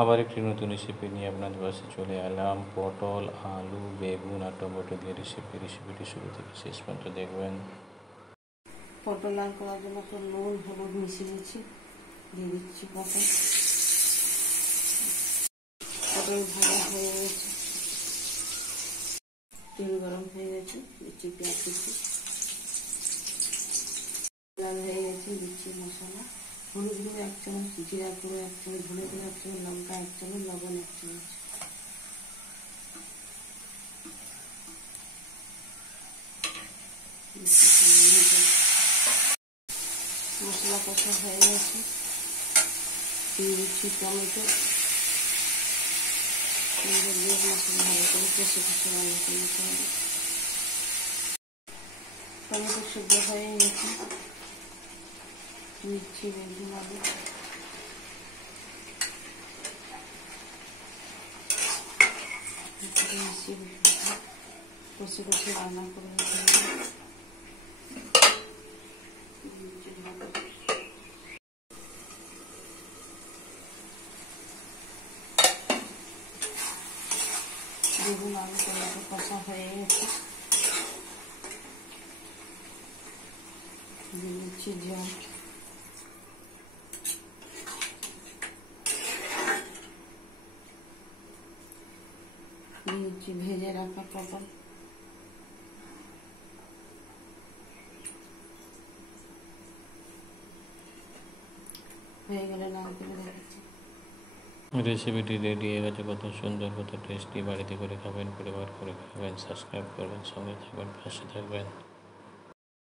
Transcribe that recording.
আবার একটি নতুন রেসিপি নিয়ে আপনাদের পাশে চলে এলাম। পটল, আলু, বেগুন আর টমেটো দিয়ে রেসিপিটি শুরু থেকে শেষ পর্যন্ত দেখবেন। পটল লাল করার জন্য তো নুন হলুদ মিশিয়ে দিচ্ছি, দিয়ে দিচ্ছি পটল ভাজা হয়ে গেছে, তেল গরম হয়ে গেছে, দিচ্ছি পেঁয়াজ কুচি, লাল হয়ে গেছে, দিচ্ছি মশলা, হলুদ গুঁড়ো 1 চামচ, জিরা গুঁড়ো 1 চামচ, ধনে গুঁড়ো 1 চামচ, লঙ্কা 1 চামচ, লবণ 1 চামচ। মশলা কষা হয়ে গেছে, দিয়ে দিচ্ছি টমেটো, মশলা ভালো করে কষে কষে রান্না করে নিতে হবে। টমেটো সেদ্ধ হয়ে গেছে, দিচ্ছি বেগুন আলু, কষে কষে রান্না করে নিতে হবে। বেগুন আলু টমেটো কষা হয়ে গেছে, দিয়ে দিচ্ছি জল, দিয়ে দিচ্ছি ভেজে রাখা পটল, হয়ে গেলে নাম করে দেখাচ্ছি। রেসিপিটি রেডি হয়ে গেছে। কত সুন্দর, কত টেস্টি। বাড়িতে করে খাবেন, পরিবার করে খাবেন, সাবস্ক্রাইব করবেন, সঙ্গে থাকবেন, পাশে থাকবেন।